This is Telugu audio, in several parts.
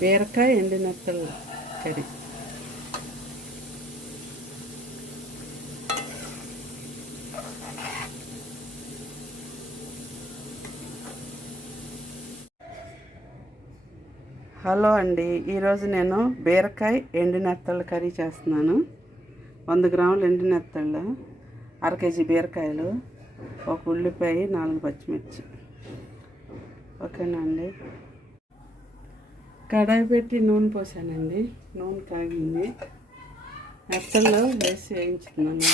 బీరకాయ ఎండినత్తల కర్రీ. హలో అండి, ఈరోజు నేను బీరకాయ ఎండినత్తల కర్రీ చేస్తున్నాను. 100 గ్రాములు ఎండినత్తళ్ళు, 1/2 కేజీ బీరకాయలు, 1 ఉల్లిపాయ, 4 పచ్చిమిర్చి. ఓకేనా అండి. కడాయి పెట్టి నూనె పోసానండి. నూనె కాగింది. నెత్తళ్ళు వేసి వేయించుకున్నాను.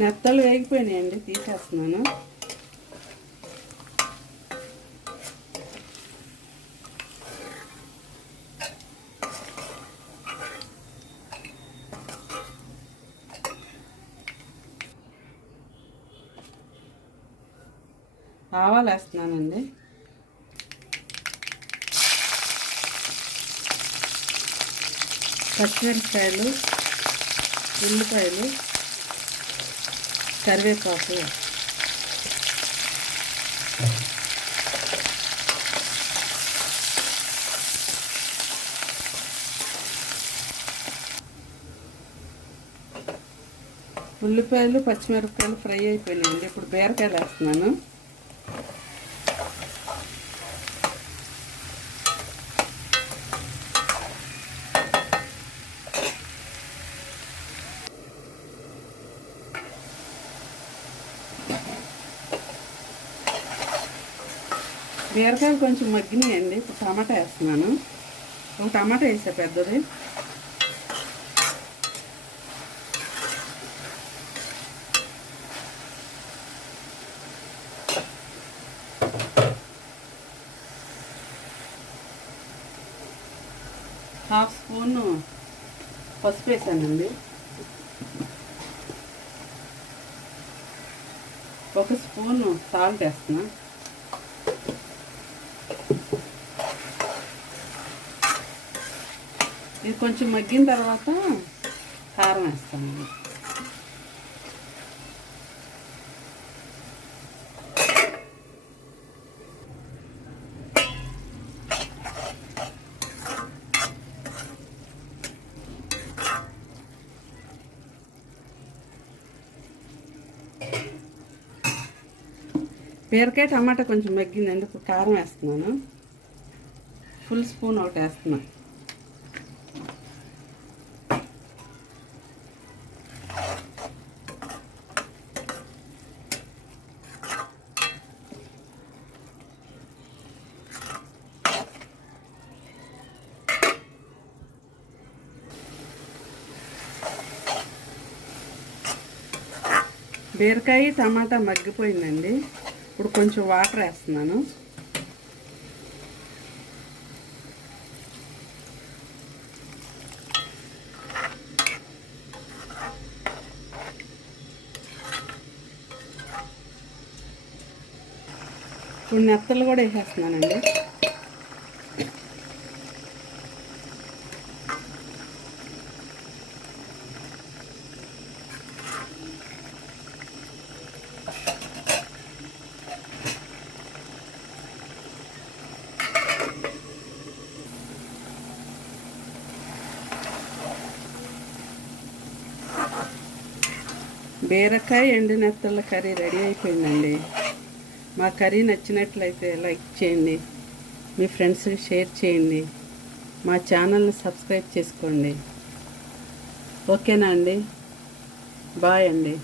నెత్తలు వేగిపోయినాయండి, తీసేస్తున్నాను. ఆవాలు వేస్తున్నానండి. పచ్చిమిరపకాయలు, ఉల్లిపాయలు, కరివేపాకు, ఉల్లిపాయలు, పచ్చిమిరపకాయలు ఫ్రై అయిపోయినాయండి. ఇప్పుడు బీరకాయలు వేస్తున్నాను. బీరకాయలు కొంచెం మగ్గినాయండి. ఇప్పుడు టమాటా వేస్తున్నాను. ఒక టమాటా వేసా పెద్దది. హాఫ్ స్పూను పసుపు వేసానండి. 1 స్పూను సాల్ట్ వేస్తున్నా. ఇది కొంచెం మగ్గిన తర్వాత కారం వేస్తాను. బీరకాయ టమాటా కొంచెం మగ్గిందండి. ఇప్పుడు కారం వేస్తున్నాను. ఫుల్ స్పూన్ ఒకటి వేస్తున్నాను. బీరకాయ టమాటా మగ్గిపోయిందండి. ఇప్పుడు కొంచెం వాటర్ వేస్తున్నాను. ఇప్పుడు నెత్తలు కూడా వేసేస్తున్నానండి. బీరకాయ ఎండినత్తల కర్రీ రెడీ అయిపోయిందండి. మా కర్రీ నచ్చినట్లయితే లైక్ చేయండి, మీ ఫ్రెండ్స్కి షేర్ చేయండి, మా ఛానల్ని సబ్స్క్రైబ్ చేసుకోండి. ఓకేనా అండి. బాయ్ అండి.